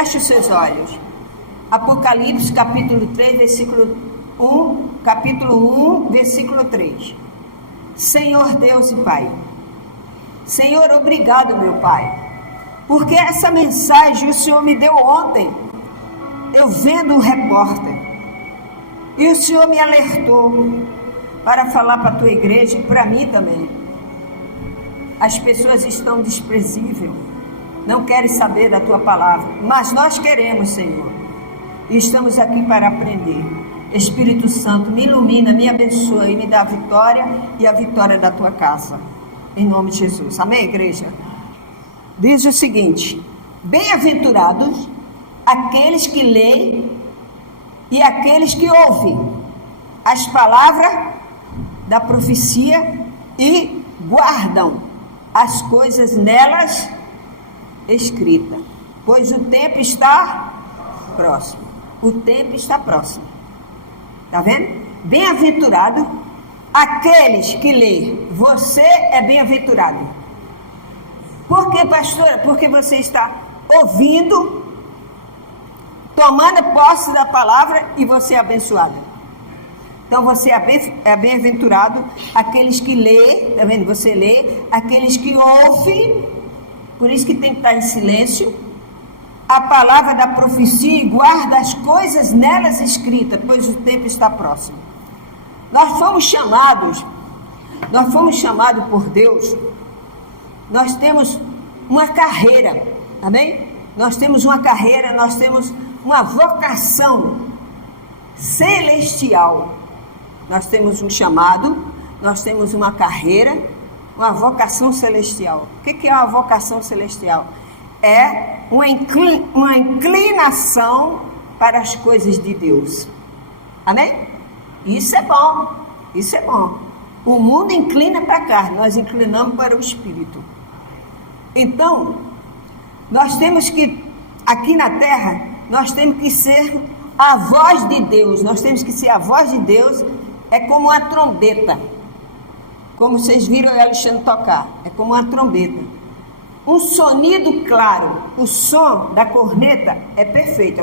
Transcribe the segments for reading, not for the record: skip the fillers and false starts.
Feche os seus olhos. Apocalipse, capítulo 3, versículo 1, capítulo 1, versículo 3. Senhor Deus e Pai, Senhor, obrigado, meu Pai, porque essa mensagem o Senhor me deu ontem, eu vendo o repórter, e o Senhor me alertou para falar para a tua igreja e para mim também. As pessoas estão desprezíveis, não querem saber da tua palavra, mas nós queremos, Senhor, e estamos aqui para aprender. Espírito Santo, me ilumina, me abençoa e me dá a vitória e a vitória da tua casa, em nome de Jesus. Amém, igreja? Diz o seguinte: bem-aventurados aqueles que leem e aqueles que ouvem as palavras da profecia e guardam as coisas nelas escritas, pois o tempo está próximo. O tempo está próximo. Está vendo? Bem-aventurado aqueles que leem. Você é bem-aventurado. Por quê, pastora? Porque você está ouvindo, tomando posse da palavra e você é abençoado. Então você é bem-aventurado aqueles que lê, está vendo? Você lê, aqueles que ouvem, por isso que tem que estar em silêncio, a palavra da profecia e guarda as coisas nelas escritas, pois o tempo está próximo. Nós fomos chamados por Deus, nós temos uma carreira, amém? Nós temos uma carreira, nós temos uma vocação celestial. Nós temos um chamado, nós temos uma carreira, uma vocação celestial. O que é uma vocação celestial? É uma inclinação para as coisas de Deus. Amém? Isso é bom, isso é bom. O mundo inclina para a carne, nós inclinamos para o Espírito. Então, nós temos que, aqui na terra, nós temos que ser a voz de Deus. Nós temos que ser a voz de Deus, é como uma trombeta. Como vocês viram o Alexandre tocar, é como uma trombeta. Um sonido claro, o som da corneta é perfeito.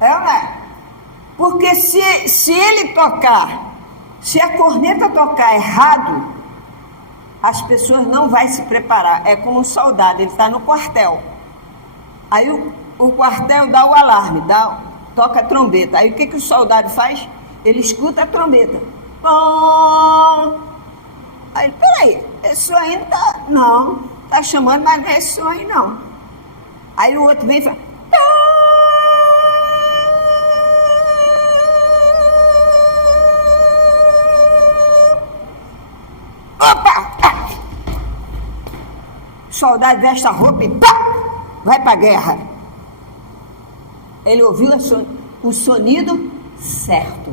É ou não é? Porque se ele tocar, se a corneta tocar errado, as pessoas não vão se preparar. É como um soldado, ele está no quartel. Aí o quartel dá o alarme, toca a trombeta. Aí o que o soldado faz? Ele escuta a trombeta. Pom! Aí, peraí, esse som aí não está chamando, mas não é esse som aí não. Aí o outro vem e fala: opa! O soldado veste a roupa e vai para a guerra. Ele ouviu o sonido certo.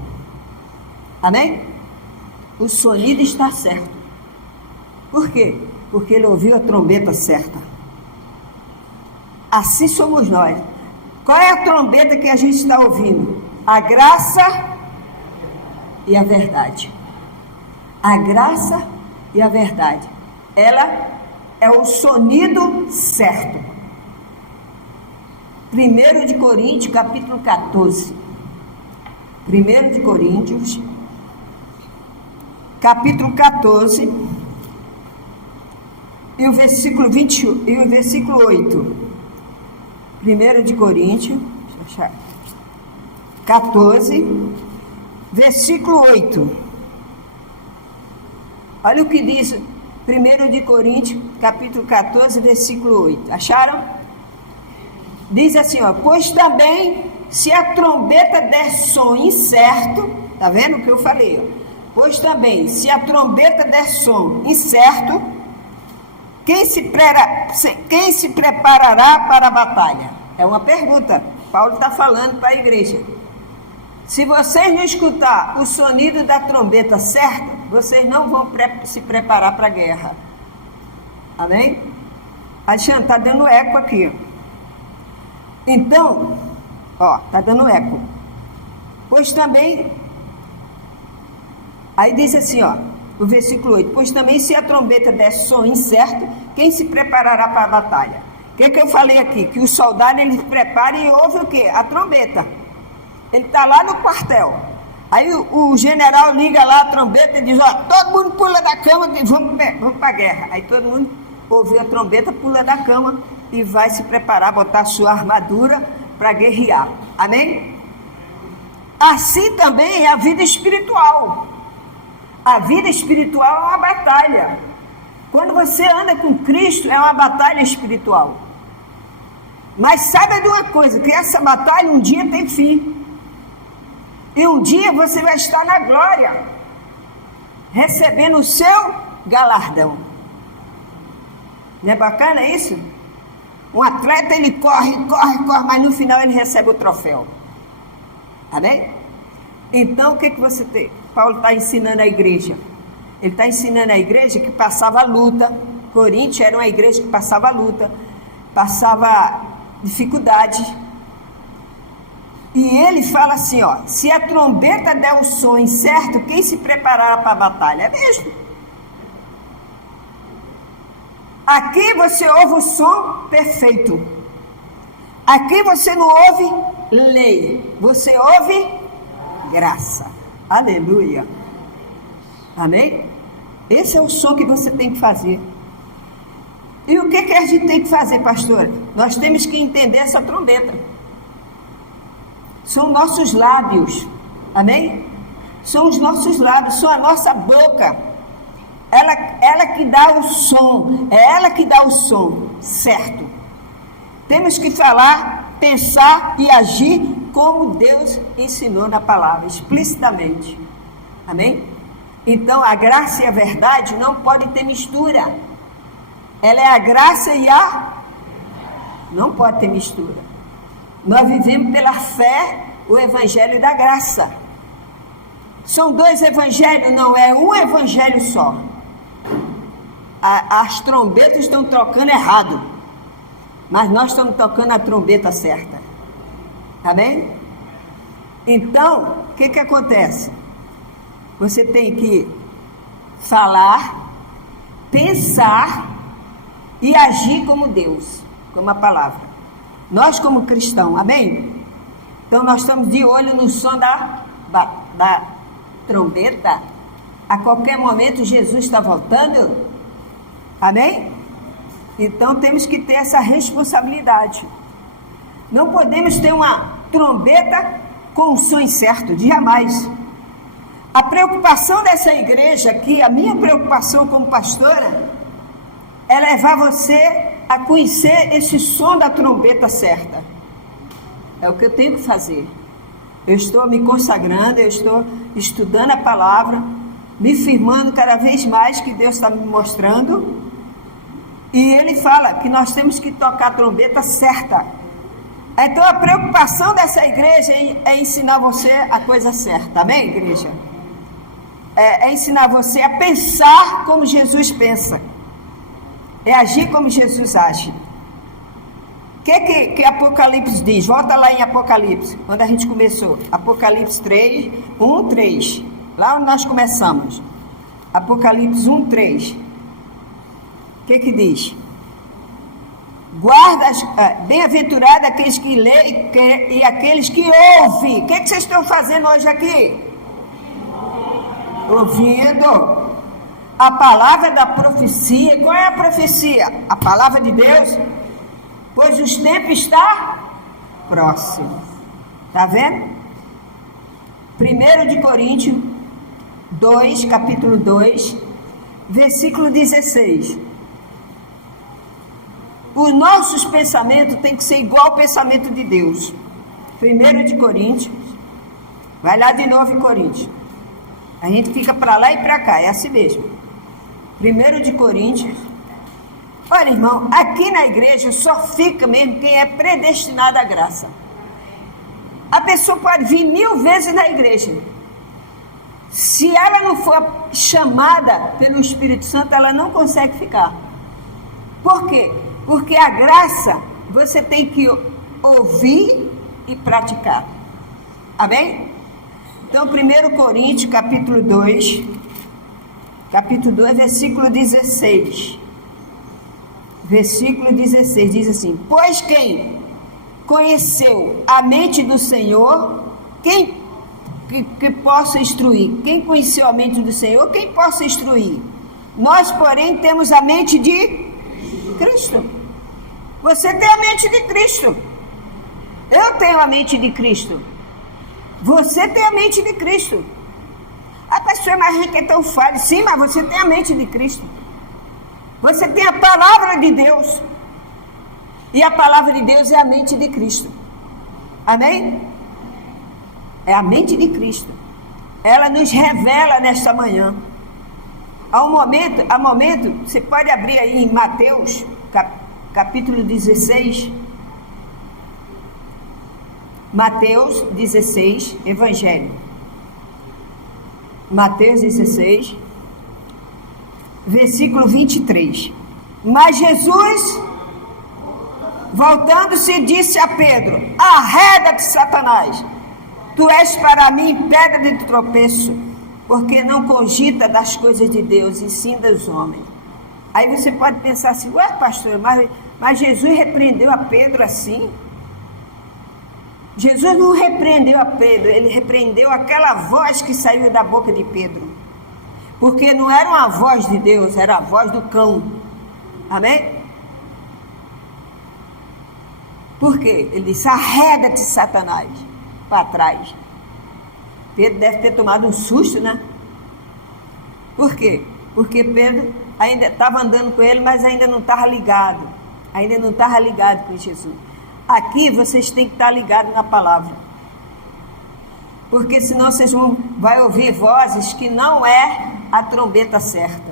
Amém? O sonido está certo. Por quê? Porque ele ouviu a trombeta certa. Assim somos nós. Qual é a trombeta que a gente está ouvindo? A graça e a verdade. A graça e a verdade. Ela é o sonido certo. 1 de Coríntios, capítulo 14. 1 de Coríntios, capítulo 14, e o versículo 21, e o versículo 8. 1 de Coríntios, 14, versículo 8. Olha o que diz 1 de Coríntios, capítulo 14, versículo 8. Acharam? Diz assim, ó: pois também, se a trombeta der som incerto, tá vendo o que eu falei? Ó? Pois também, se a trombeta der som incerto, quem se preparará para a batalha? É uma pergunta. Paulo está falando para a igreja. Se vocês não escutar o sonido da trombeta certa, vocês não vão se preparar para a guerra. Amém? Alexandre, está dando eco aqui. Então, está dando eco. Pois também, aí diz assim, o versículo 8: pois também, se a trombeta der som incerto, quem se preparará para a batalha? que eu falei aqui? Que o soldado, ele se prepara e ouve o quê? A trombeta. Ele está lá no quartel. Aí o general liga lá a trombeta e diz, ó, todo mundo pula da cama e vamos para a guerra. Aí todo mundo ouve a trombeta, pula da cama e vai se preparar, botar sua armadura para guerrear. Amém? Assim também é a vida espiritual. A vida espiritual é uma batalha. Quando você anda com Cristo, é uma batalha espiritual. Mas saiba de uma coisa, que essa batalha um dia tem fim. E um dia você vai estar na glória, recebendo o seu galardão. Não é bacana isso? Um atleta, ele corre, mas no final ele recebe o troféu. Amém? Então, o que você tem? Paulo está ensinando a igreja. Ele está ensinando a igreja que passava luta. Coríntios era uma igreja que passava luta, passava dificuldade. E ele fala assim, ó, se a trombeta der o som incerto, quem se preparará para a batalha? É mesmo. Aqui você ouve o som perfeito. Aqui você não ouve lei, você ouve graça. Aleluia. Amém? Esse é o som que você tem que fazer. E o que a gente tem que fazer, pastor? Nós temos que entender essa trombeta. São nossos lábios. Amém? São os nossos lábios, são a nossa boca. Ela que dá o som. É ela que dá o som, certo? Temos que falar, pensar e agir como Deus ensinou na palavra, explicitamente. Amém? Então, a graça e a verdade não podem ter mistura. Ela é a graça e a... Não pode ter mistura. Nós vivemos pela fé o evangelho da graça. São dois evangelhos, não é um evangelho só. As trombetas estão tocando errado, mas nós estamos tocando a trombeta certa. Amém? Então, o que acontece? Você tem que falar, pensar e agir como Deus, como a palavra. Nós como cristãos, amém? Então nós estamos de olho no som da trombeta. A qualquer momento Jesus está voltando. Amém? Então temos que ter essa responsabilidade. Não podemos ter uma trombeta com o som incerto, jamais. A preocupação dessa igreja aqui, a minha preocupação como pastora, é levar você a conhecer esse som da trombeta certa. É o que eu tenho que fazer. Eu estou me consagrando, eu estou estudando a palavra, me firmando cada vez mais que Deus está me mostrando. E ele fala que nós temos que tocar a trombeta certa. Então a preocupação dessa igreja é ensinar você a coisa certa. Amém, igreja? É ensinar você a pensar como Jesus pensa. É agir como Jesus age. O que Apocalipse diz? Volta lá em Apocalipse, quando a gente começou. Apocalipse 3, 1, 3. Lá onde nós começamos. Apocalipse 1, 3. O que diz? Bem-aventurado aqueles que leem e aqueles que ouvem. O que vocês estão fazendo hoje aqui? Ouvindo a palavra da profecia. Qual é a profecia? A palavra de Deus. Pois os tempos estão próximos. Está vendo? 1 de Coríntios 2, capítulo 2, versículo 16. Os nossos pensamentos têm que ser igual ao pensamento de Deus. 1 de Coríntios. Vai lá de novo em Coríntios. A gente fica para lá e para cá, é assim mesmo. 1 de Coríntios. Olha, irmão, aqui na igreja só fica mesmo quem é predestinado à graça. A pessoa pode vir 1000 vezes na igreja. Se ela não for chamada pelo Espírito Santo, ela não consegue ficar. Por quê? Porque a graça você tem que ouvir e praticar. Amém? Então, 1 Coríntios, capítulo 2, versículo 16. versículo 16, diz assim: pois quem conheceu a mente do Senhor, quem que possa instruir? Quem conheceu a mente do Senhor, quem possa instruir? Nós, porém, temos a mente de Cristo. Você tem a mente de Cristo. Eu tenho a mente de Cristo. Você tem a mente de Cristo. A pessoa mais rica é tão falha. Sim, mas você tem a mente de Cristo. Você tem a palavra de Deus. E a palavra de Deus é a mente de Cristo. Amém? É a mente de Cristo. Ela nos revela nesta manhã. Há momento, você pode abrir aí em Mateus, capítulo 16. Mateus 16, Evangelho. Mateus 16, versículo 23. Mas Jesus, voltando-se, disse a Pedro: arreda-te, Satanás, tu és para mim pedra de tropeço, porque não cogita das coisas de Deus, e sim dos homens. Aí você pode pensar assim: ué, pastor, mas Jesus repreendeu a Pedro assim? Jesus não repreendeu a Pedro, ele repreendeu aquela voz que saiu da boca de Pedro. Porque não era uma voz de Deus, era a voz do cão. Amém? Por quê? Ele disse: arreda-te, Satanás, para trás. Pedro deve ter tomado um susto, né? Por quê? Porque Pedro ainda estava andando com ele, mas ainda não estava ligado. Ainda não estava ligado com Jesus. Aqui vocês têm que estar ligados na palavra. Porque senão vocês vão ouvir vozes que não é a trombeta certa.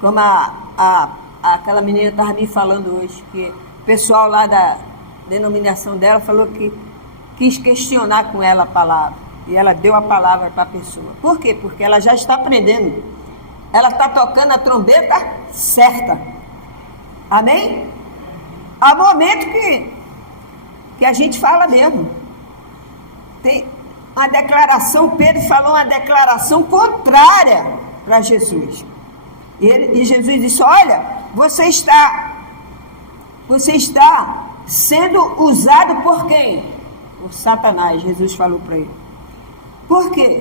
Como aquela menina estava me falando hoje, que o pessoal lá da denominação dela falou que quis questionar com ela a palavra. E ela deu a palavra para a pessoa. Por quê? Porque ela já está aprendendo. Ela está tocando a trombeta certa. Amém? Há momento que a gente fala mesmo. Tem uma declaração, Pedro falou uma declaração contrária para Jesus. E Jesus disse: olha, você está sendo usado por quem? Por Satanás. Jesus falou para ele. Por quê?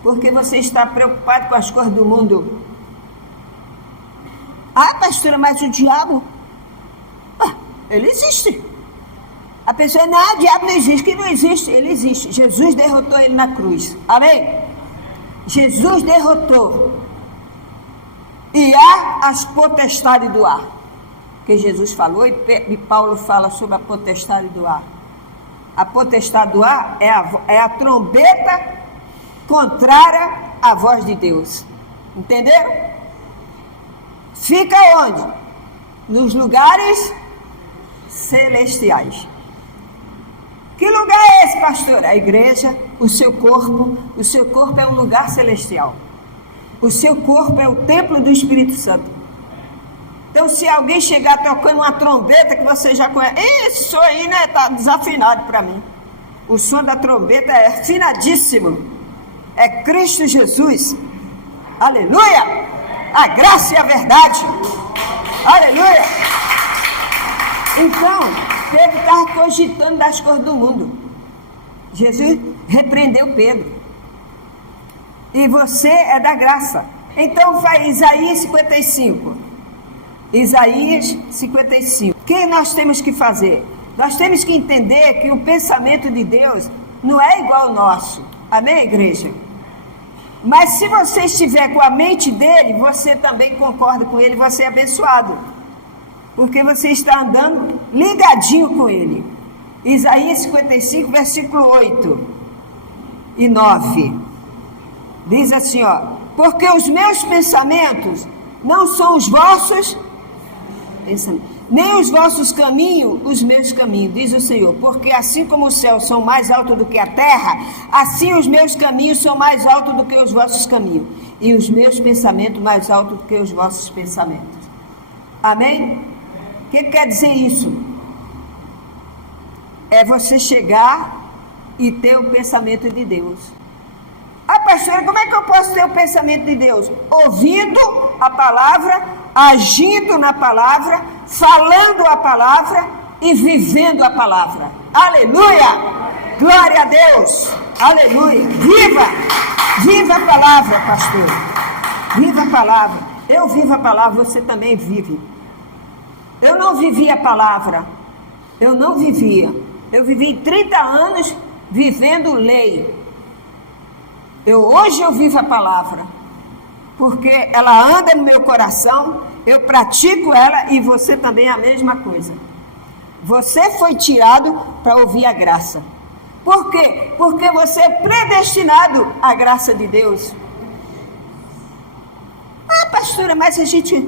Porque você está preocupado com as coisas do mundo. Ah, pastora, mas o diabo, ele existe. A pessoa: não, o diabo não existe. Que não existe, ele existe. Jesus derrotou ele na cruz. Amém? Jesus derrotou. E há as potestades do ar, que Jesus falou, e Paulo fala sobre a potestade do ar. A potestade do ar é a trombeta contrária à voz de Deus. Entenderam? Fica onde? Nos lugares celestiais. Que lugar é esse, pastor? A igreja, o seu corpo. O seu corpo é um lugar celestial. O seu corpo é o templo do Espírito Santo. Então, se alguém chegar tocando uma trombeta que você já conhece, esse som aí, né, está desafinado para mim. O som da trombeta é afinadíssimo. É Cristo Jesus. Aleluia! A graça e a verdade. Aleluia! Então, Pedro estava cogitando das coisas do mundo. Jesus repreendeu Pedro. E você é da graça. Então, vai Isaías 55. Isaías 55. O que nós temos que fazer? Nós temos que entender que o pensamento de Deus não é igual ao nosso. Amém, igreja? Mas se você estiver com a mente dele, você também concorda com ele, você é abençoado. Porque você está andando ligadinho com ele. Isaías 55, versículo 8 e 9. Diz assim, porque os meus pensamentos não são os vossos pensamentos, nem os vossos caminhos, os meus caminhos, diz o Senhor. Porque assim como os céus são mais altos do que a terra, assim os meus caminhos são mais altos do que os vossos caminhos, e os meus pensamentos mais altos do que os vossos pensamentos. Amém? O que quer dizer isso? É você chegar e ter o pensamento de Deus. Ah, pastora, como é que eu posso ter o pensamento de Deus? Ouvindo a palavra, agindo na palavra, falando a palavra e vivendo a palavra. Aleluia! Glória a Deus! Aleluia! Viva! Viva a palavra, pastor! Viva a palavra! Eu vivo a palavra, você também vive. Eu não vivi a palavra. Eu não vivia. Eu vivi 30 anos vivendo lei. Hoje eu vivo a palavra, porque ela anda no meu coração, eu pratico ela e você também é a mesma coisa. Você foi tirado para ouvir a graça. Por quê? Porque você é predestinado à graça de Deus. Ah, pastora, mas a gente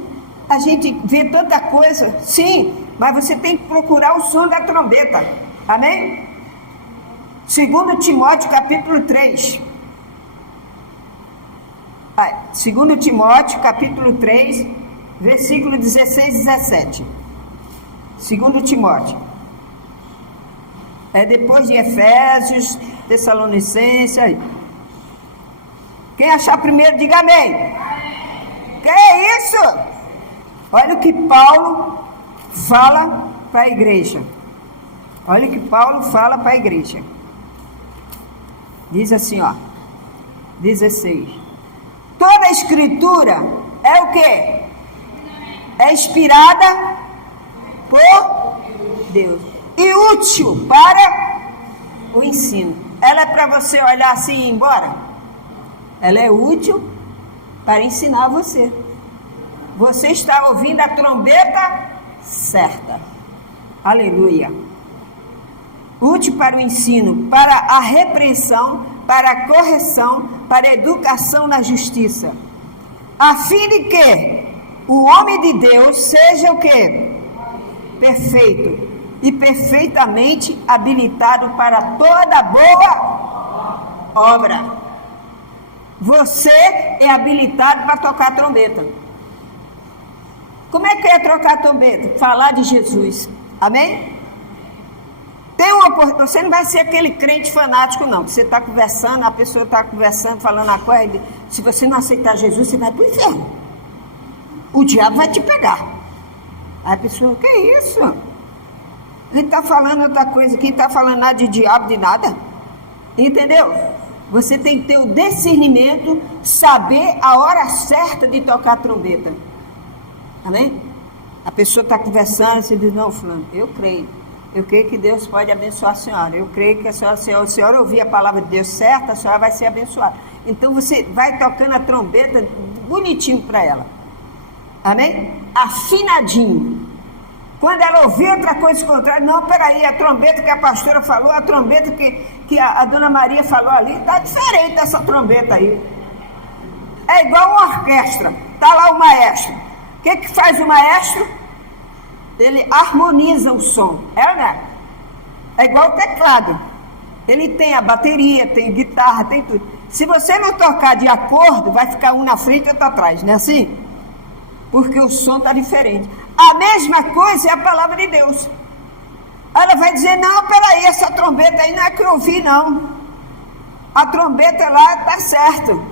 vê tanta coisa. Sim, mas você tem que procurar o som da trombeta. Amém? 2 Timóteo capítulo 3. 2 Timóteo, capítulo 3, versículo 16 e 17. 2 Timóteo. É depois de Efésios, Tessalonicenses. Aí. Quem achar primeiro, diga amém. Que é isso? Olha o que Paulo fala para a igreja. Olha o que Paulo fala para a igreja. Diz assim, ó. 16. Toda a escritura é o quê? É inspirada por Deus. E útil para o ensino. Ela é para você olhar assim e ir embora? Ela é útil para ensinar você. Você está ouvindo a trombeta certa. Aleluia. Útil para o ensino, para a repreensão, para a correção, para a educação na justiça, a fim de que o homem de Deus seja o quê? Perfeito e perfeitamente habilitado para toda boa obra. Você é habilitado para tocar a trombeta. Como é que é trocar a trombeta? Falar de Jesus. Amém? Você não vai ser aquele crente fanático, não. Você está conversando, a pessoa está conversando, falando a coisa. Se você não aceitar Jesus, você vai para o inferno. O diabo vai te pegar. Aí a pessoa, o que é isso? Ele está falando outra coisa, quem está falando nada de diabo, de nada. Entendeu? Você tem que ter o discernimento, saber a hora certa de tocar a trombeta. Amém? A pessoa está conversando, você diz, não, fulano, eu creio que Deus pode abençoar a senhora. Eu creio que a senhora ouvir a palavra de Deus certa, a senhora vai ser abençoada. Então você vai tocando a trombeta bonitinho para ela. Amém? Afinadinho. Quando ela ouvir outra coisa contrária, não, peraí, a trombeta que a pastora falou, a trombeta que a dona Maria falou ali, está diferente dessa trombeta aí. É igual uma orquestra. Está lá o maestro. O que faz o maestro? Ele harmoniza o som, né? É igual o teclado. Ele tem a bateria, tem guitarra, tem tudo. Se você não tocar de acordo, vai ficar um na frente e outro atrás, não é assim? Porque o som está diferente. A mesma coisa é a palavra de Deus. Ela vai dizer, não, peraí, essa trombeta aí não é que eu ouvi, não. A trombeta lá está certo.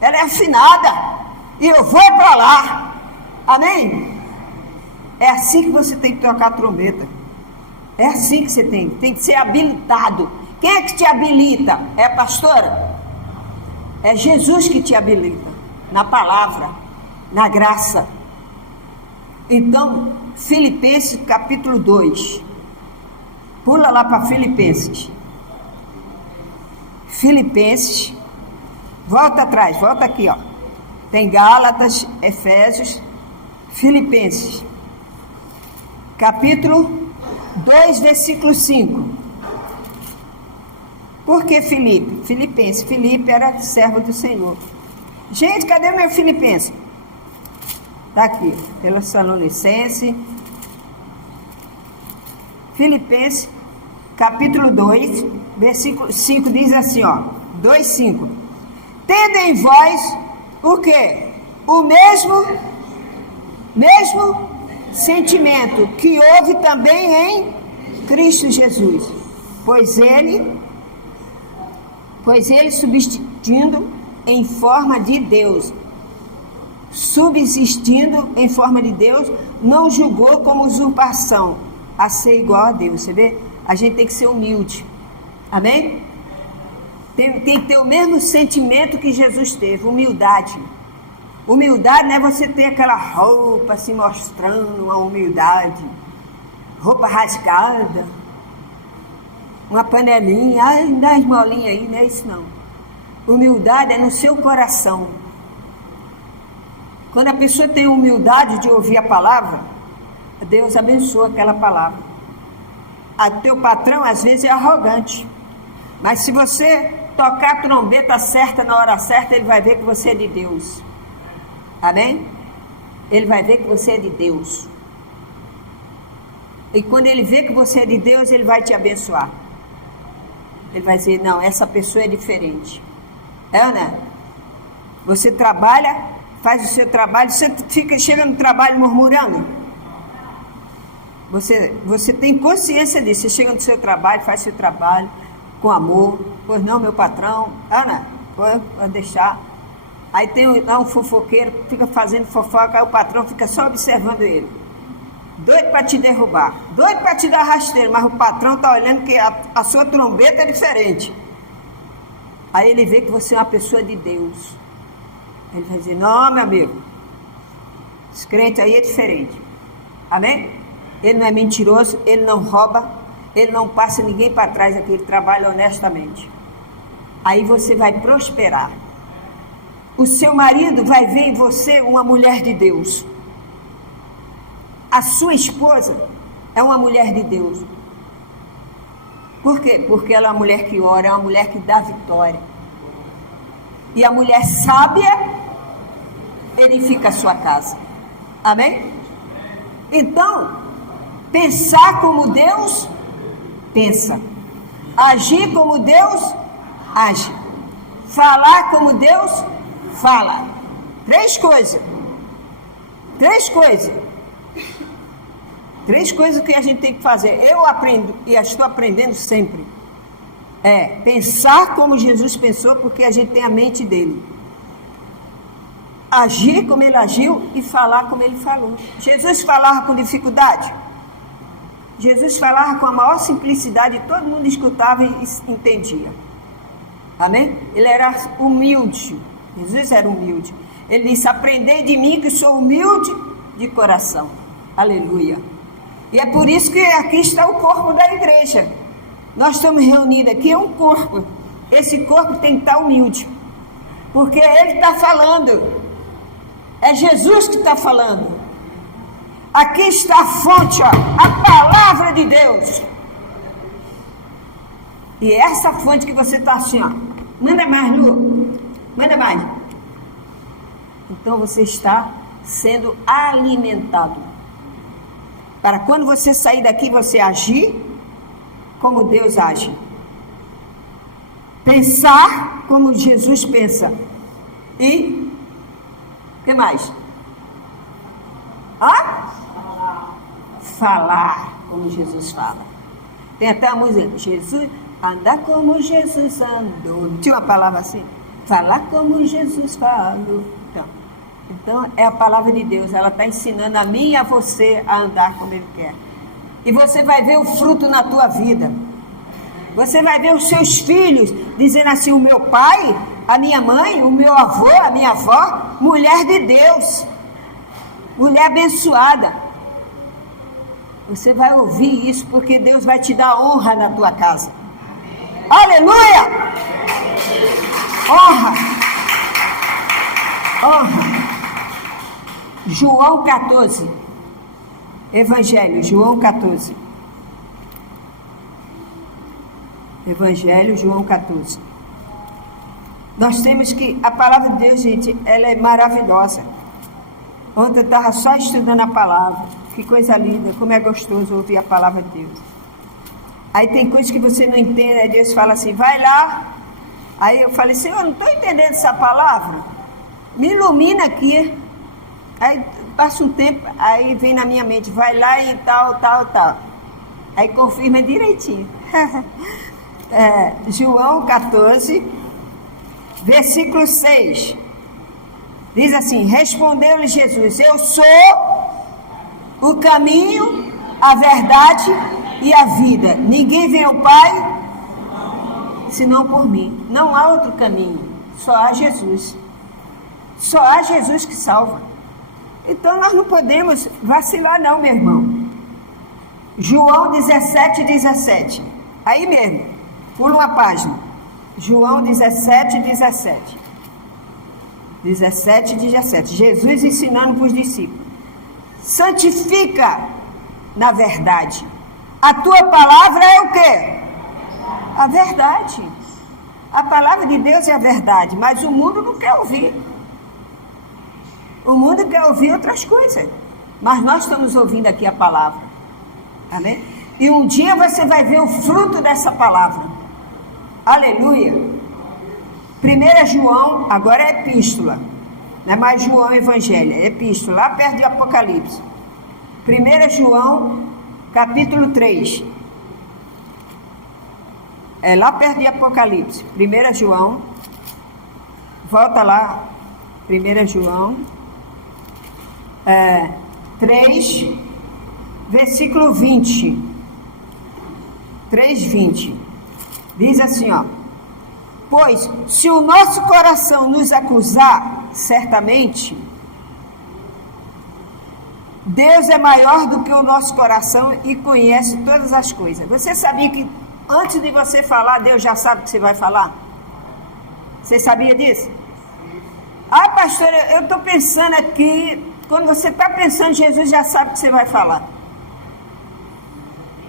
Ela é afinada. E eu vou para lá. Amém? É assim que você tem que tocar a trombeta. É assim que você tem que ser habilitado. Quem é que te habilita? É a pastora? É Jesus que te habilita. Na palavra, na graça. Então, Filipenses capítulo 2. Pula lá para Filipenses. Filipenses. Volta atrás, volta aqui, ó. Tem Gálatas, Efésios, Filipenses. Capítulo 2, versículo 5. Por que Filipe? Filipenses. Filipe era servo do Senhor. Gente, cadê o meu Filipenses? Está aqui. Tessalonicenses. Filipenses, capítulo 2, versículo 5, diz assim, ó. 2, 5. Tendo em vós o quê? O mesmo sentimento que houve também em Cristo Jesus. Pois ele, Pois ele, subsistindo em forma de Deus, não julgou como usurpação a ser igual a Deus. Você vê? A gente tem que ser humilde. Amém? Tem que ter o mesmo sentimento que Jesus teve, humildade. Humildade não é você ter aquela roupa se mostrando uma humildade, roupa rasgada, uma panelinha, ai, dá esmolinha aí, não é isso não. Humildade é no seu coração. Quando a pessoa tem humildade de ouvir a palavra, Deus abençoa aquela palavra. O teu patrão às vezes é arrogante, mas se você tocar a trombeta certa na hora certa, ele vai ver que você é de Deus. Amém? Ele vai ver que você é de Deus. E quando ele vê que você é de Deus, ele vai te abençoar. Ele vai dizer, não, essa pessoa é diferente. É, né? Você trabalha, faz o seu trabalho, você chega no trabalho murmurando. Você tem consciência disso. Você chega no seu trabalho, faz seu trabalho com amor. Pois não, meu patrão, Ana, vou deixar. Aí tem um fofoqueiro que fica fazendo fofoca, aí o patrão fica só observando ele. Doido para te derrubar, doido para te dar rasteiro, mas o patrão está olhando que a sua trombeta é diferente. Aí ele vê que você é uma pessoa de Deus. Ele vai dizer, não, meu amigo, esse crente aí é diferente. Amém? Ele não é mentiroso, ele não rouba, ele não passa ninguém para trás aqui, ele trabalha honestamente. Aí você vai prosperar. O seu marido vai ver em você uma mulher de Deus. A sua esposa é uma mulher de Deus. Por quê? Porque ela é uma mulher que ora, é uma mulher que dá vitória. E a mulher sábia edifica a sua casa. Amém? Então, pensar como Deus pensa. Agir como Deus age. Falar como Deus fala. Três coisas que a gente tem que fazer. Eu aprendo e estou aprendendo sempre. Pensar como Jesus pensou, porque a gente tem a mente dele. Agir como ele agiu e falar como ele falou. Jesus falava com dificuldade. Jesus falava com a maior simplicidade, todo mundo escutava e entendia. Amém? Ele era humilde. Jesus era humilde. Ele disse, aprendei de mim que sou humilde de coração. Aleluia. E é por isso que aqui está o corpo da igreja. Nós estamos reunidos aqui, é um corpo. Esse corpo tem que estar humilde. Porque ele está falando. É Jesus que está falando. Aqui está a fonte, ó, a palavra de Deus. E essa fonte que você está assim, ó. Manda mais, Lu. Manda mais. Então você está sendo alimentado. Para quando você sair daqui, você agir como Deus age. Pensar como Jesus pensa. E o que mais? Falar como Jesus fala. Tem até a música, Jesus, andar como Jesus andou. Tinha uma palavra assim? Falar como Jesus falou. Então é a palavra de Deus. Ela está ensinando a mim e a você a andar como Ele quer. E você vai ver o fruto na tua vida. Você vai ver os seus filhos dizendo assim, o meu pai, a minha mãe, o meu avô, a minha avó, mulher de Deus, mulher abençoada. Você vai ouvir isso porque Deus vai te dar honra na tua casa. Aleluia! Honra! Honra! João 14. Evangelho, João 14. Evangelho, João 14. Nós temos que, a palavra de Deus, gente, ela é maravilhosa. Ontem eu estava só estudando a palavra. Que coisa linda, como é gostoso ouvir a palavra de Deus. Aí tem coisas que você não entende, aí Deus fala assim, vai lá. Aí eu falei, Senhor, eu não estou entendendo essa palavra. Me ilumina aqui. Aí passa um tempo, aí vem na minha mente, vai lá e tal. Aí confirma direitinho. João 14, versículo 6. Diz assim: respondeu-lhe Jesus: eu sou o caminho, a verdade e a vida. Ninguém vem ao Pai senão por mim. Não há outro caminho, só há Jesus. Só há Jesus que salva. Então nós não podemos vacilar não, meu irmão. João 17. Aí mesmo, pula uma página. João 17. 17. Jesus ensinando para os discípulos: santifica na verdade. A tua palavra é o quê? A verdade. A palavra de Deus é a verdade, mas o mundo não quer ouvir. O mundo quer ouvir outras coisas, mas nós estamos ouvindo aqui a palavra. Amém? E um dia você vai ver o fruto dessa palavra. Aleluia. 1 João, agora é epístola. Não é mais João Evangelho, é epístola, lá perto de Apocalipse. 1 João, capítulo 3. É lá perto de Apocalipse. 1 João, volta lá. 1 João 3, versículo 20. 3:20. Diz assim, ó: pois se o nosso coração nos acusar, certamente Deus é maior do que o nosso coração e conhece todas as coisas. Você sabia que antes de você falar, Deus já sabe o que você vai falar? Você sabia disso? Ah, pastora, eu estou pensando aqui. Quando você está pensando, Jesus já sabe o que você vai falar.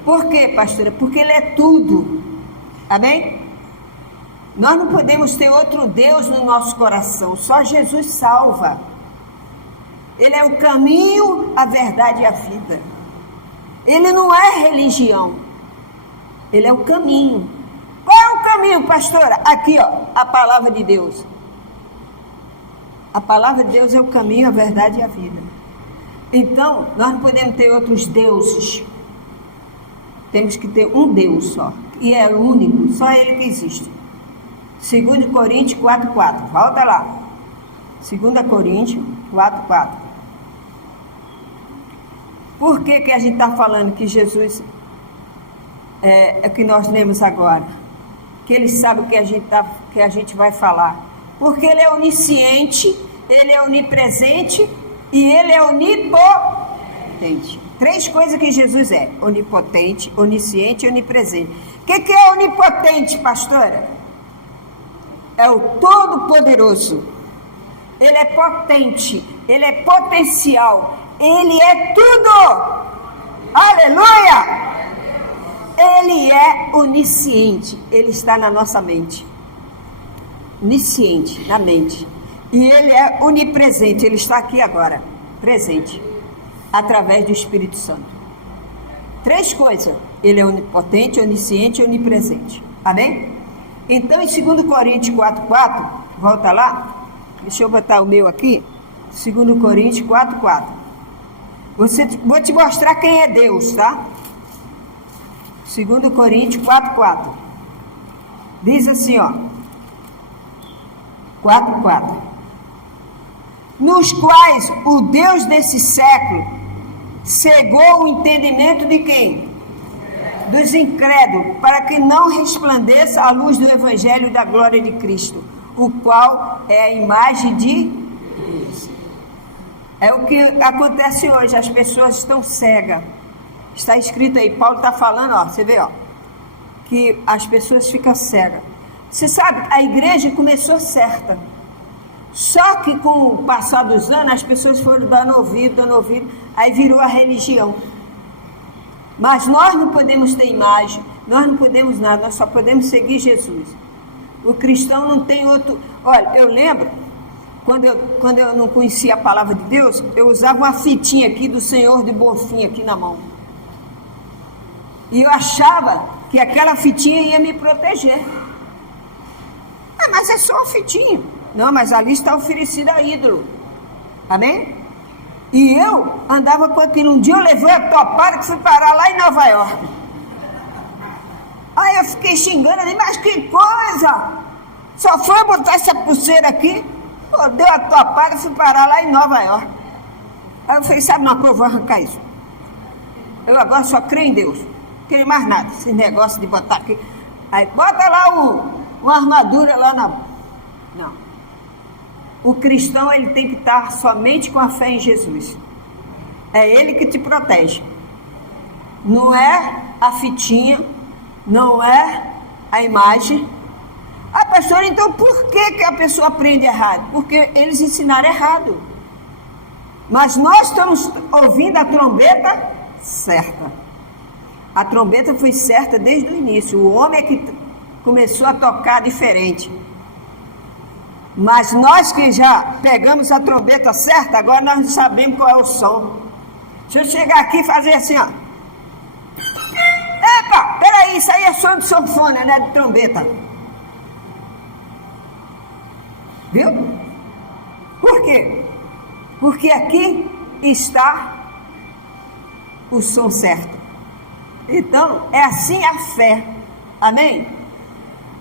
Por quê, pastora? Porque Ele é tudo. Amém? Nós não podemos ter outro Deus no nosso coração. Só Jesus salva. Ele é o caminho, a verdade e a vida. Ele não é religião. Ele é o caminho. Qual é o caminho, pastora? Aqui, ó, a palavra de Deus. A palavra de Deus é o caminho, a verdade e a vida. Então, nós não podemos ter outros deuses. Temos que ter um Deus só. E é o único, só Ele que existe. 2 Coríntios 4:4. Volta lá. 2 Coríntios 4:4. Por que a gente está falando que Jesus é o que nós lemos agora? Que Ele sabe o que a gente vai falar. Porque Ele é onisciente, Ele é onipresente e Ele é onipotente. 3 coisas que Jesus é: onipotente, onisciente e onipresente. O que é onipotente, pastora? É o Todo-Poderoso. Ele é potente, Ele é potencial, Ele é tudo. Aleluia! Ele é onisciente, Ele está na nossa mente. Onisciente, na mente. E Ele é onipresente, Ele está aqui agora, presente, através do Espírito Santo. 3 coisas: Ele é onipotente, onisciente e onipresente. Amém? Então, em 2 Coríntios 4:4, volta lá. Deixa eu botar o meu aqui. 2 Coríntios 4:4. Vou te mostrar quem é Deus, tá? 2 Coríntios 4:4. Diz assim, ó. 4:4. Nos quais o Deus desse século cegou o entendimento de quem? Dos incrédulos, para que não resplandeça a luz do Evangelho da glória de Cristo, o qual é a imagem de Deus. É o que acontece hoje, as pessoas estão cegas. Está escrito aí, Paulo está falando, ó, você vê, ó, que as pessoas ficam cegas. Você sabe, a igreja começou certa. Só que com o passar dos anos, as pessoas foram dando ouvido, aí virou a religião. Mas nós não podemos ter imagem, nós não podemos nada, nós só podemos seguir Jesus. O cristão não tem outro... Olha, eu lembro, quando eu não conhecia a palavra de Deus, eu usava uma fitinha aqui do Senhor de Bonfim aqui na mão. E eu achava que aquela fitinha ia me proteger. Mas é só uma fitinha. Não, mas ali está oferecida a ídolo. Amém? E eu andava com aquilo. Um dia eu levei a topada que fui parar lá em Nova York. Aí eu fiquei xingando ali, mas que coisa! Só foi botar essa pulseira aqui, pô, deu a topada e fui parar lá em Nova York. Aí eu falei, sabe uma coisa, eu vou arrancar isso. Eu agora só creio em Deus. Não queria mais nada, esse negócio de botar aqui. Aí bota lá uma armadura lá na... Não. O cristão, ele tem que estar somente com a fé em Jesus. É Ele que te protege. Não é a fitinha, não é a imagem. Ah, pastor, então por que a pessoa aprende errado? Porque eles ensinaram errado. Mas nós estamos ouvindo a trombeta certa. A trombeta foi certa desde o início. O homem é que começou a tocar diferente. Mas nós que já pegamos a trombeta certa, agora nós sabemos qual é o som. Se eu chegar aqui e fazer assim, ó. Epa, peraí, isso aí é som de sanfona, né? De trombeta. Viu? Por quê? Porque aqui está o som certo. Então, é assim a fé. Amém?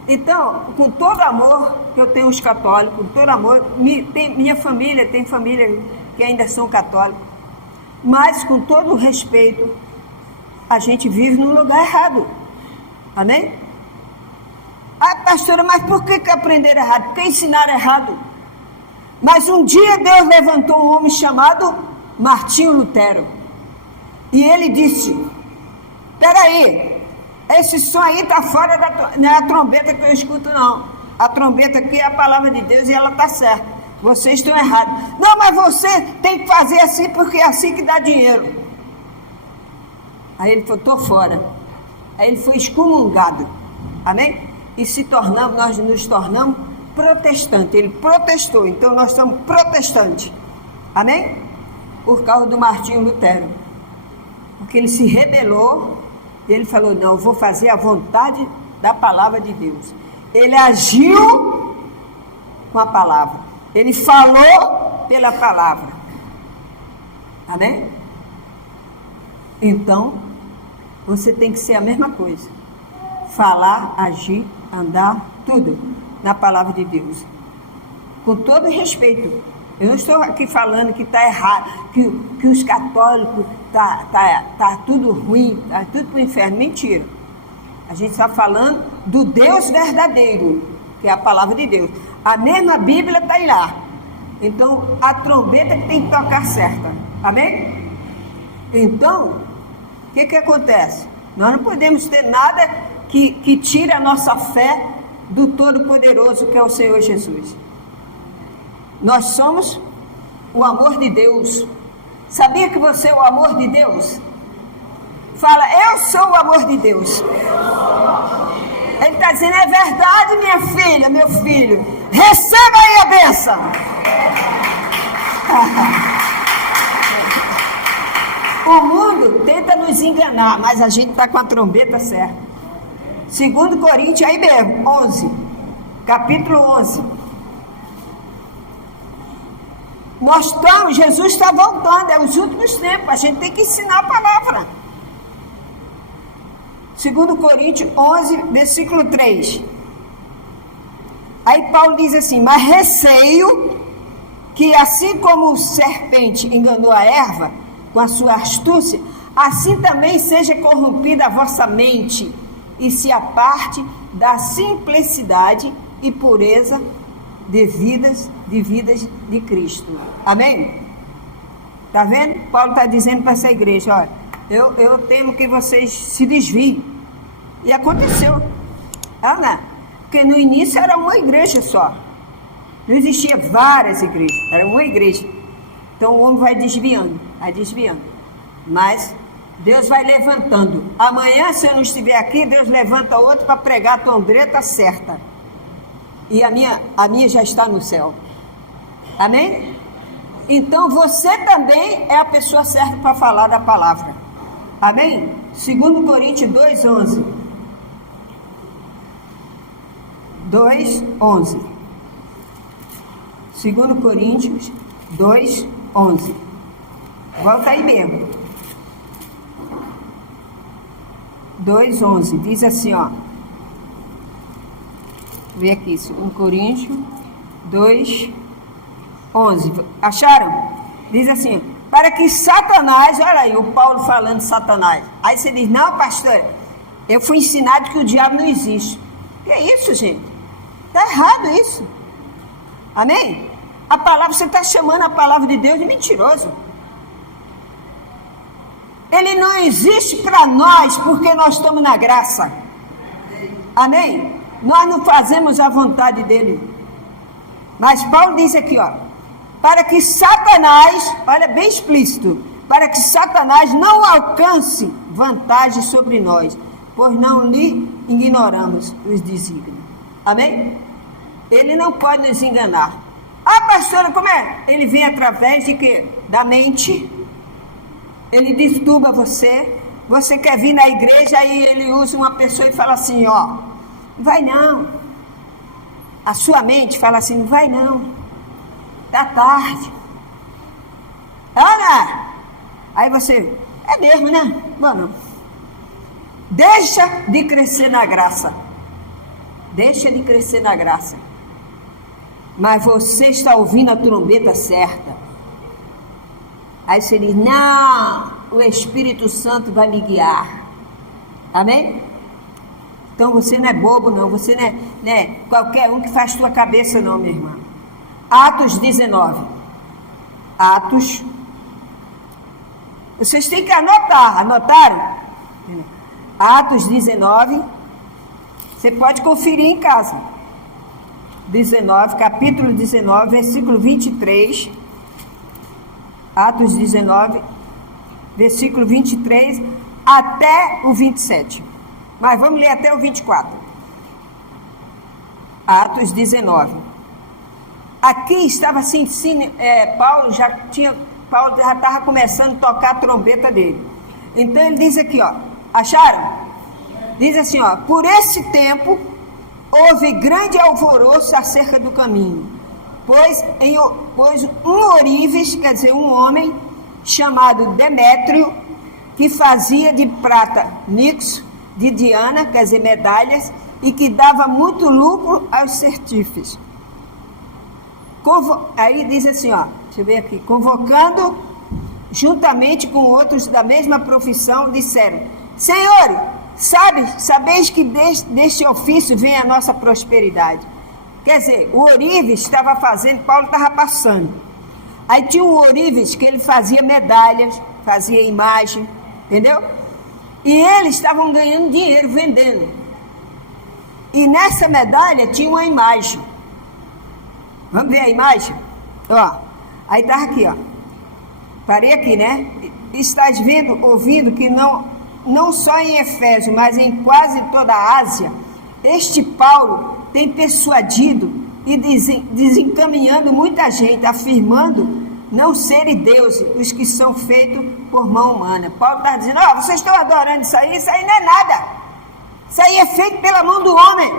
Então, com todo amor, que eu tenho os católicos, com todo amor, minha família, tem família que ainda são católicos, mas com todo respeito, a gente vive num lugar errado. Amém? Ah, pastora, mas por que aprenderam errado? Porque ensinaram errado. Mas um dia Deus levantou um homem chamado Martinho Lutero. E ele disse, peraí, esse som aí está fora não é a trombeta que eu escuto, não. A trombeta aqui é a palavra de Deus e ela está certa. Vocês estão errados. Não, mas você tem que fazer assim porque é assim que dá dinheiro. Aí ele falou, estou fora. Aí ele foi excomungado. Amém? E nós nos tornamos protestantes. Ele protestou, então nós somos protestantes. Amém? Por causa do Martinho Lutero. Porque ele se rebelou. Ele falou, não, eu vou fazer a vontade da palavra de Deus. Ele agiu com a palavra. Ele falou pela palavra. Amém? Então, você tem que ser a mesma coisa. Falar, agir, andar, tudo na palavra de Deus. Com todo respeito. Eu não estou aqui falando que está errado, que os católicos tá tudo ruim, está tudo para o inferno. Mentira. A gente está falando do Deus verdadeiro, que é a palavra de Deus. A mesma Bíblia está aí lá. Então, a trombeta que tem que tocar certa. Amém? Então, o que acontece? Nós não podemos ter nada que tire a nossa fé do Todo-Poderoso, que é o Senhor Jesus. Nós somos o amor de Deus. Sabia que você é o amor de Deus? Fala, eu sou o amor de Deus. Ele está dizendo, é verdade, minha filha, meu filho. Receba aí a bênção. O mundo tenta nos enganar, mas a gente está com a trombeta certa. 2 Coríntios, aí mesmo, 11. Capítulo 11. Jesus está voltando, é os últimos tempos, a gente tem que ensinar a palavra. 2 Coríntios 11, versículo 3. Aí Paulo diz assim, mas receio que assim como o serpente enganou a erva com a sua astúcia, assim também seja corrompida a vossa mente e se aparte da simplicidade e pureza devidas de Cristo. Amém? Está vendo? Paulo está dizendo para essa igreja, olha, eu temo que vocês se desviem. E aconteceu. Porque no início era uma igreja só. Não existia várias igrejas, era uma igreja. Então o homem vai desviando. Mas Deus vai levantando. Amanhã, se eu não estiver aqui, Deus levanta outro para pregar a trombeta certa. E a minha já está no céu. Amém? Então você também é a pessoa certa para falar da palavra. Amém? 2 Coríntios 2:11. 2:11. 2 Coríntios 2:11. Volta aí mesmo. 2:11. Diz assim, ó. Vê aqui, 1 Coríntios 2:11. Acharam? Diz assim: para que Satanás, olha aí, o Paulo falando de Satanás. Aí você diz: não, pastor, eu fui ensinado que o diabo não existe. Que é isso, gente? Está errado isso. Amém? A palavra, você está chamando a palavra de Deus de mentiroso. Ele não existe para nós porque nós estamos na graça. Amém? Nós não fazemos a vontade dele. Mas Paulo diz aqui, ó, para que Satanás, olha bem explícito, para que Satanás não alcance vantagem sobre nós, pois não lhe ignoramos os desígnios. Amém? Ele não pode nos enganar. Ah, pastora, como é? Ele vem através de quê? Da mente. Ele disturba você. Você quer vir na igreja, aí ele usa uma pessoa e fala assim, ó, vai não. A sua mente fala assim, não vai não. Tá tarde. Ana! Aí você, é mesmo, né? Bom, deixa de crescer na graça. Deixa de crescer na graça. Mas você está ouvindo a trombeta certa. Aí você diz, não, o Espírito Santo vai me guiar. Amém? Então você não é bobo não, você não é qualquer um que faz tua cabeça não, minha irmã. Atos 19. Atos. Vocês têm que anotar, anotaram? Atos 19. Você pode conferir em casa. 19, capítulo 19, versículo 23. Atos 19, versículo 23 até o 27. Mas vamos ler até o 24. Atos 19. Aqui estava assim, Paulo já estava começando a tocar a trombeta dele. Então ele diz aqui, ó, acharam? Diz assim, ó, por esse tempo houve grande alvoroço acerca do caminho, pois um ourives, quer dizer, um homem chamado Demétrio, que fazia de prata nixo, de Diana, quer dizer, medalhas, e que dava muito lucro aos certífices. Aí diz assim, ó, deixa eu ver aqui, convocando juntamente com outros da mesma profissão, disseram, Senhor, sabeis que deste ofício vem a nossa prosperidade. Quer dizer, o ourives estava fazendo, Paulo estava passando. Aí tinha um ourives que ele fazia medalhas, fazia imagem, entendeu? E eles estavam ganhando dinheiro vendendo. E nessa medalha tinha uma imagem. Vamos ver a imagem? Ó, aí estava aqui, ó. Parei aqui, né? Estás ouvindo que não só em Éfeso, mas em quase toda a Ásia, este Paulo tem persuadido e desencaminhando muita gente, afirmando não serem deuses os que são feitos por mão humana. Paulo está dizendo, ó, vocês estão adorando isso aí não é nada. Isso aí é feito pela mão do homem.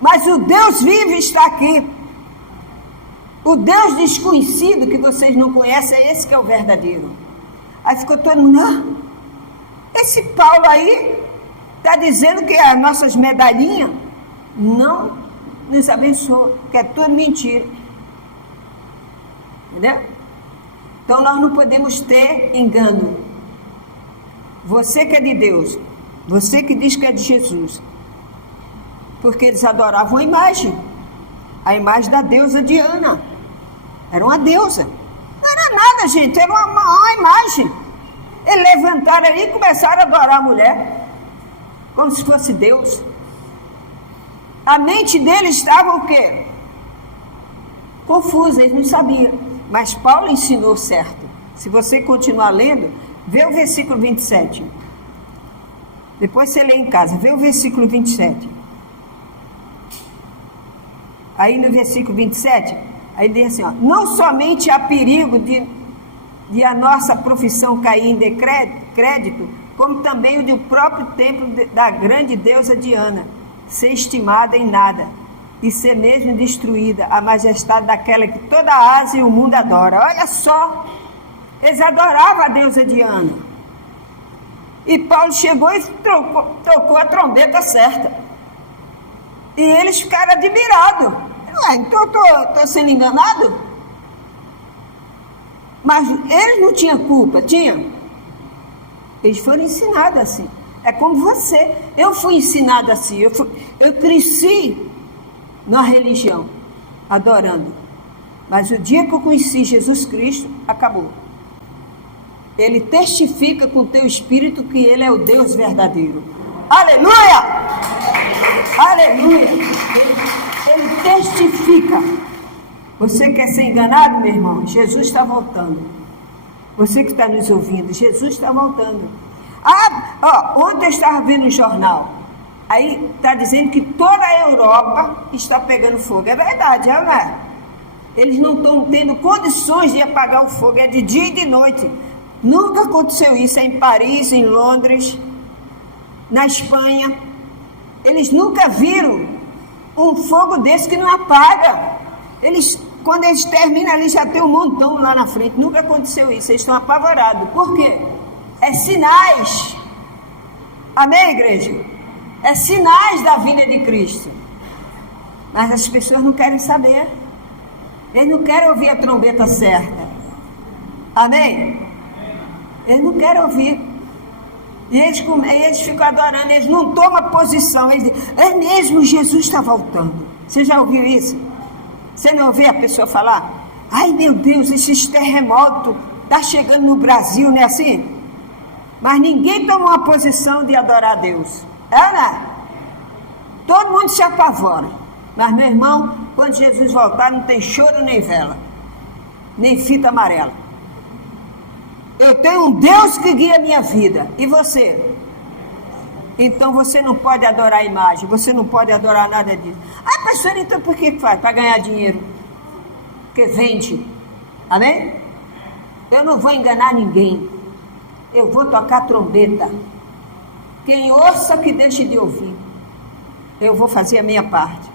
Mas o Deus vivo está aqui. O Deus desconhecido que vocês não conhecem, é esse que é o verdadeiro. Aí ficou todo mundo, esse Paulo aí está dizendo que as nossas medalhinhas não nos abençoam, que é tudo mentira. Entendeu? Então nós não podemos ter engano. Você que é de Deus, você que diz que é de Jesus, porque eles adoravam a imagem da deusa Diana. Era uma deusa. Não era nada, gente, era uma imagem. Eles levantaram ali e começaram a adorar a mulher, como se fosse Deus. A mente deles estava o quê? Confusa, eles não sabiam. Mas Paulo ensinou certo. Se você continuar lendo, vê o versículo 27. Depois você lê em casa, vê o versículo 27. Aí no versículo 27, aí diz assim, ó, não somente há perigo de a nossa profissão cair em decrédito, como também o do próprio templo da grande deusa Diana ser estimada em nada e ser mesmo destruída a majestade daquela que toda a Ásia e o mundo adora. Olha só, eles adoravam a deusa Diana. E Paulo chegou e tocou a trombeta certa. E eles ficaram admirados. Então eu estou sendo enganado? Mas eles não tinham culpa, tinham? Eles foram ensinados assim. É como você. Eu fui ensinado assim. Eu cresci na religião, adorando. Mas o dia que eu conheci Jesus Cristo, acabou. Ele testifica com o teu espírito que Ele é o Deus verdadeiro. Aleluia! Aleluia! Ele testifica. Você quer ser enganado, meu irmão? Jesus está voltando. Você que está nos ouvindo, Jesus está voltando. Ontem eu estava vendo um jornal. Aí está dizendo que toda a Europa está pegando fogo. É verdade, não é? Eles não estão tendo condições de apagar o fogo. É de dia e de noite. Nunca aconteceu isso em Paris, em Londres, na Espanha. Eles nunca viram um fogo desse que não apaga. Quando eles terminam ali, já tem um montão lá na frente. Nunca aconteceu isso. Eles estão apavorados. Por quê? É sinais. Amém, igreja? É sinais da vinda de Cristo. Mas as pessoas não querem saber. Eles não querem ouvir a trombeta certa. Amém? Eles não querem ouvir. E eles ficam adorando. Eles não tomam posição. Eles dizem, é mesmo, Jesus está voltando. Você já ouviu isso? Você não ouviu a pessoa falar? Ai, meu Deus, esses terremotos estão chegando no Brasil, não é assim? Mas ninguém toma uma posição de adorar a Deus. É, né? Todo mundo se apavora. Mas, meu irmão, quando Jesus voltar, não tem choro nem vela. Nem fita amarela. Eu tenho um Deus que guia a minha vida. E você? Então você não pode adorar a imagem. Você não pode adorar nada disso. Ah, pastor, então por que faz? Para ganhar dinheiro. Porque vende. Amém? Eu não vou enganar ninguém. Eu vou tocar trombeta. Quem ouça que deixe de ouvir. Eu vou fazer a minha parte.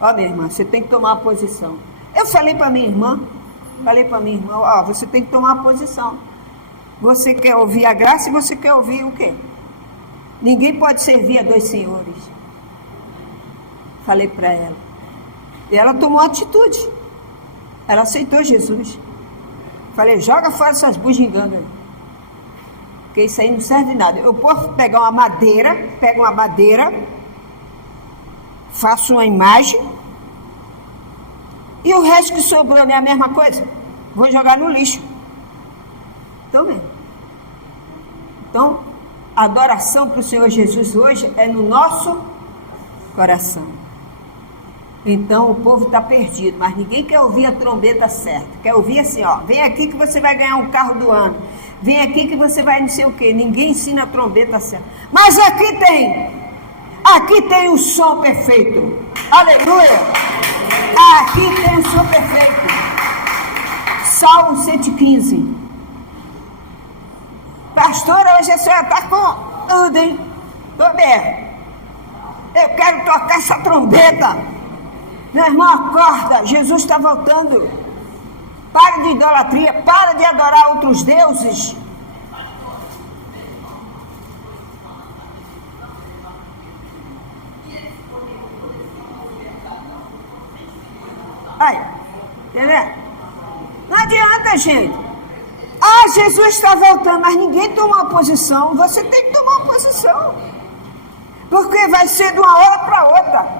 Ó, minha irmã, você tem que tomar uma posição. Eu falei para minha irmã, ó, você tem que tomar uma posição. Você quer ouvir a graça e você quer ouvir o quê? Ninguém pode servir a dois senhores. Falei para ela. E ela tomou atitude. Ela aceitou Jesus. Falei, joga fora essas bugigangas. Porque isso aí não serve de nada. Eu posso pegar uma madeira, faço uma imagem, e o resto que sobrou é a mesma coisa. Vou jogar no lixo. Então, a adoração para o Senhor Jesus hoje é no nosso coração. Então, o povo está perdido, mas ninguém quer ouvir a trombeta certa. Quer ouvir assim, ó, vem aqui que você vai ganhar um carro do ano. Vem aqui que você vai não sei o quê. Ninguém ensina a trombeta certa. Mas aqui tem o som perfeito. Aleluia! Aqui tem o som perfeito. Salmo 115. Pastora, hoje a senhora está com tudo, hein? Tô bem. Eu quero tocar essa trombeta. Meu irmão, acorda. Jesus está voltando. Para de idolatria. Para de adorar outros deuses. Aí, entendeu? Não adianta, gente. Ah, Jesus está voltando, mas ninguém toma uma posição. Você tem que tomar uma posição. Porque vai ser de uma hora para outra.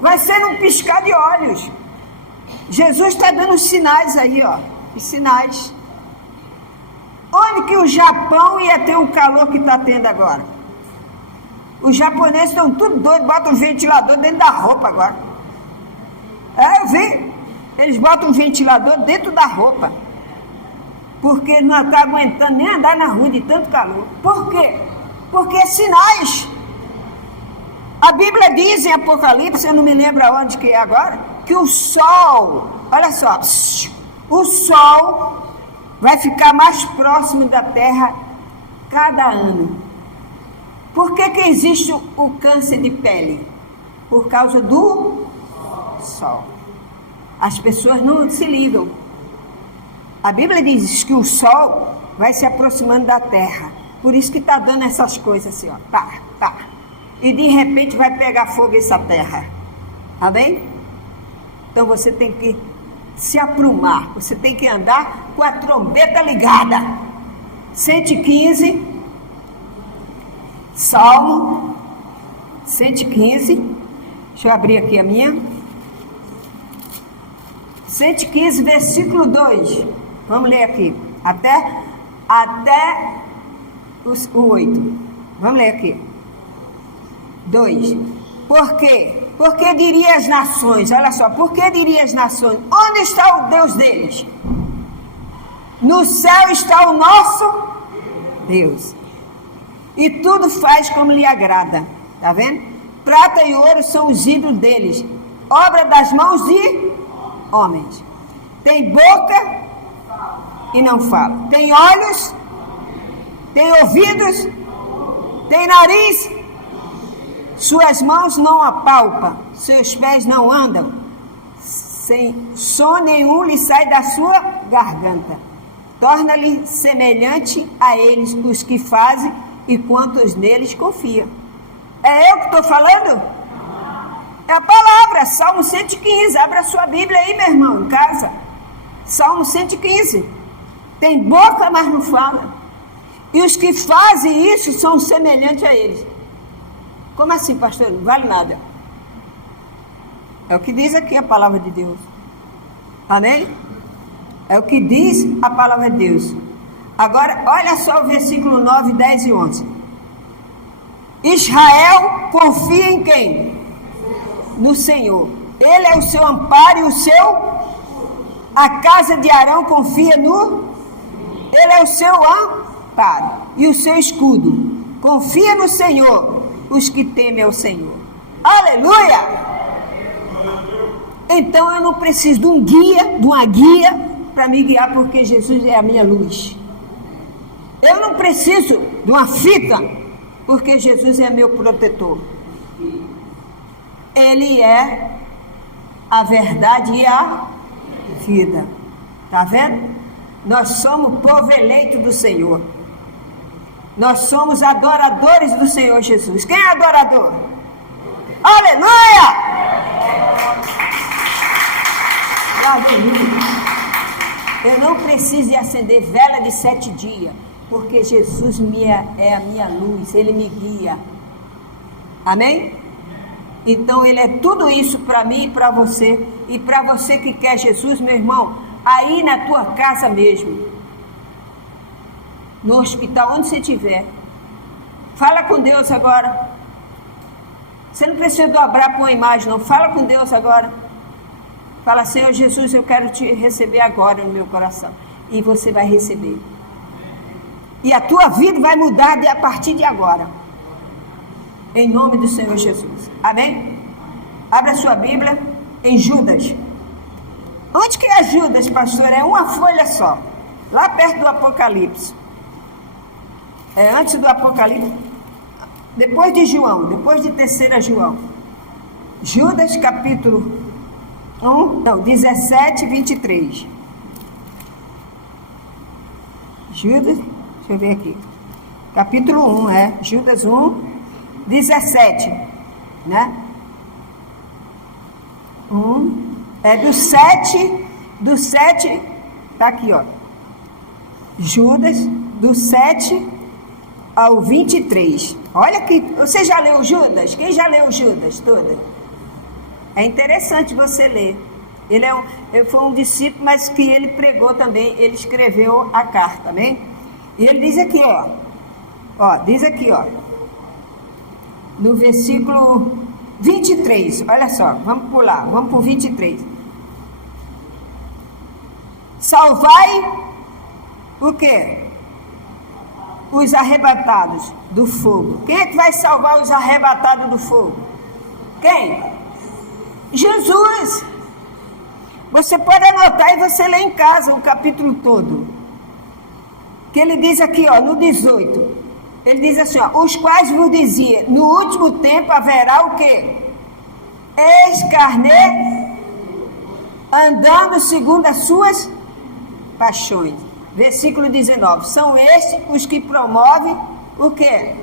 Vai ser num piscar de olhos. Jesus está dando sinais aí, ó. Os sinais. Onde que o Japão ia ter um calor que está tendo agora? Os japoneses estão tudo doidos, botam um ventilador dentro da roupa agora. Eu vi. Eles botam um ventilador dentro da roupa. Porque não está aguentando nem andar na rua de tanto calor. Por quê? Porque é sinais. A Bíblia diz em Apocalipse, eu não me lembro aonde que é agora, que o sol, olha só, o sol vai ficar mais próximo da terra cada ano. Por que existe o câncer de pele? Por causa do sol. As pessoas não se ligam. A Bíblia diz que o sol vai se aproximando da terra. Por isso que está dando essas coisas assim, ó. Tá. E de repente vai pegar fogo essa terra. Amém? Então você tem que se aprumar. Você tem que andar com a trombeta ligada. 115. Salmo 115. Deixa eu abrir aqui a minha. 115, versículo 2. Vamos ler aqui. Até o 8. Vamos ler aqui. 2. Por quê? Porque diria as nações, olha só, por que diria as nações? Onde está o Deus deles? No céu está o nosso Deus. E tudo faz como lhe agrada. Está vendo? Prata e ouro são os ídolos deles, obra das mãos de homens. Tem boca e não fala. Tem olhos, tem ouvidos, tem nariz. Suas mãos não apalpam, seus pés não andam, sem som nenhum lhe sai da sua garganta. Torna-lhe semelhante a eles os que fazem e quantos neles confiam. É eu que estou falando? É a palavra, Salmo 115. Abra a sua Bíblia aí, meu irmão, em casa. Salmo 115. Tem boca, mas não fala. E os que fazem isso são semelhantes a eles. Como assim, pastor? Não vale nada. É o que diz aqui a palavra de Deus. Amém? É o que diz a palavra de Deus. Agora, olha só o versículo 9, 10 e 11. Israel confia em quem? No Senhor. Ele é o seu amparo e o seu... A casa de Arão confia no... Ele é o seu amparo e o seu escudo. Confia no Senhor, os que temem ao Senhor. Aleluia! Então eu não preciso de um guia, de uma guia para me guiar, porque Jesus é a minha luz. Eu não preciso de uma fita, porque Jesus é meu protetor. Ele é a verdade e a vida. Está vendo? Nós somos povo eleito do Senhor. Nós somos adoradores do Senhor Jesus. Quem é adorador? Aleluia! Eu não preciso de acender vela de 7 dias, porque Jesus é a minha luz, Ele me guia. Amém? Então Ele é tudo isso para mim e para você. E para você que quer Jesus, meu irmão, aí na tua casa mesmo, no hospital, onde você estiver, fala com Deus agora. Você não precisa dobrar para uma imagem, não. Fala com Deus agora. Fala, Senhor Jesus, eu quero te receber agora no meu coração. E você vai receber. E a tua vida vai mudar a partir de agora. Em nome do Senhor Jesus. Amém? Abra a sua Bíblia em Judas. Onde que é Judas, pastor? É uma folha só. Lá perto do Apocalipse. É antes do Apocalipse. Depois de João. Depois de 3ª João. Judas capítulo 17, 23. Judas, deixa eu ver aqui. Capítulo 1, Judas 1, 17. Né? 1. É do 7, tá aqui, ó. Judas, do 7 ao 23. Olha aqui, você já leu Judas? Quem já leu Judas toda? É interessante você ler. Ele foi um discípulo, mas que ele pregou também, ele escreveu a carta, amém? E ele diz aqui, diz aqui, no versículo 23, olha só, vamos pular, vamos para o 23. Salvai o quê? Os arrebatados do fogo. Quem é que vai salvar os arrebatados do fogo? Quem? Jesus. Você pode anotar e você lê em casa o capítulo todo. Que ele diz aqui, no 18. Ele diz assim, os quais vos dizia, no último tempo haverá o quê? Escarner, andando segundo as suas paixões. Versículo 19. São estes os que promovem O quê?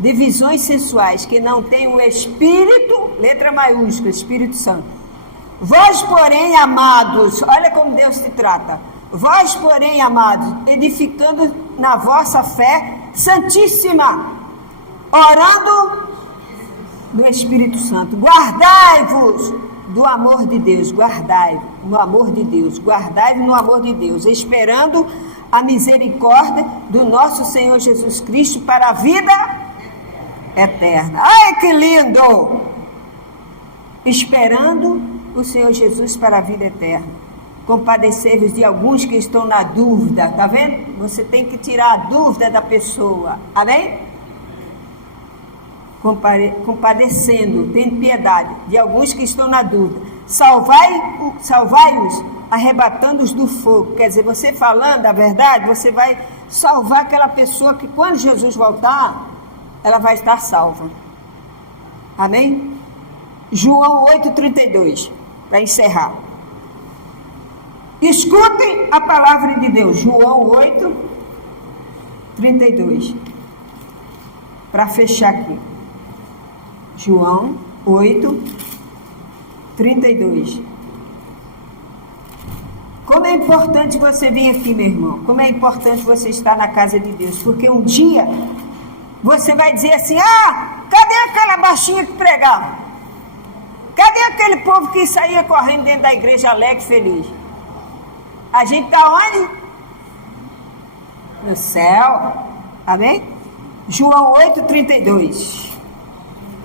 Divisões sensuais, que não tem o Espírito, letra maiúscula, Espírito Santo. Vós, porém, amados, olha como Deus te trata. Vós, porém, amados, edificando na vossa fé santíssima, orando no Espírito Santo. Guardai-vos do amor de Deus, guardai-vos no amor de Deus, guardai-vos no amor de Deus, esperando a misericórdia do nosso Senhor Jesus Cristo para a vida eterna. Ai, que lindo! Esperando o Senhor Jesus para a vida eterna. Compadecer-vos de alguns que estão na dúvida, tá vendo? Você tem que tirar a dúvida da pessoa, amém? Compadecendo, tendo piedade de alguns que estão na dúvida. Salvai-os, arrebatando-os do fogo. Quer dizer, você falando a verdade, você vai salvar aquela pessoa que quando Jesus voltar, ela vai estar salva. Amém? João 8,32, para encerrar. Escutem a palavra de Deus. João 8,32. Para fechar aqui. João 8,32. Como é importante você vir aqui, meu irmão. Como é importante você estar na casa de Deus. Porque um dia você vai dizer assim: ah, cadê aquela baixinha que pregava? Cadê aquele povo que saía correndo dentro da igreja alegre e feliz? A gente está onde? No céu. Amém? João 8,32.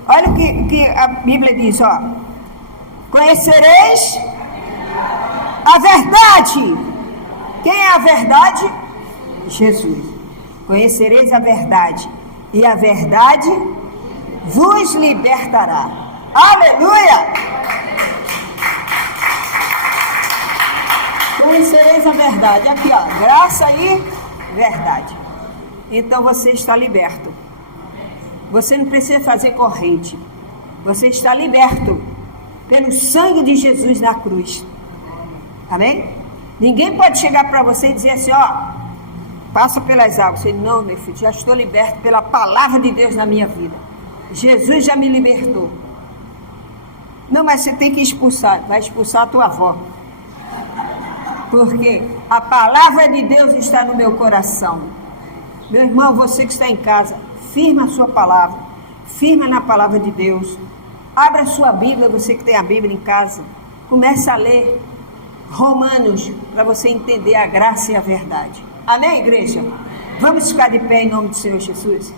Olha o que a Bíblia diz, ó. Conhecereis a verdade. Quem é a verdade? Jesus. Conhecereis a verdade, e a verdade vos libertará. Aleluia! Conhecereis a verdade. Aqui, ó, graça e verdade. Então você está liberto. Você não precisa fazer corrente. Você está liberto pelo sangue de Jesus na cruz. Amém? Ninguém pode chegar para você e dizer assim, ó, passa pelas águas. Você, não, meu filho, já estou liberto pela palavra de Deus na minha vida. Jesus já me libertou. Não, mas você tem que expulsar. Vai expulsar a tua avó. Porque a palavra de Deus está no meu coração. Meu irmão, você que está em casa, firma a sua palavra. Firma na palavra de Deus. Abra a sua Bíblia, você que tem a Bíblia em casa. Comece a ler Romanos, para você entender a graça e a verdade. Amém, igreja? Vamos ficar de pé em nome do Senhor Jesus?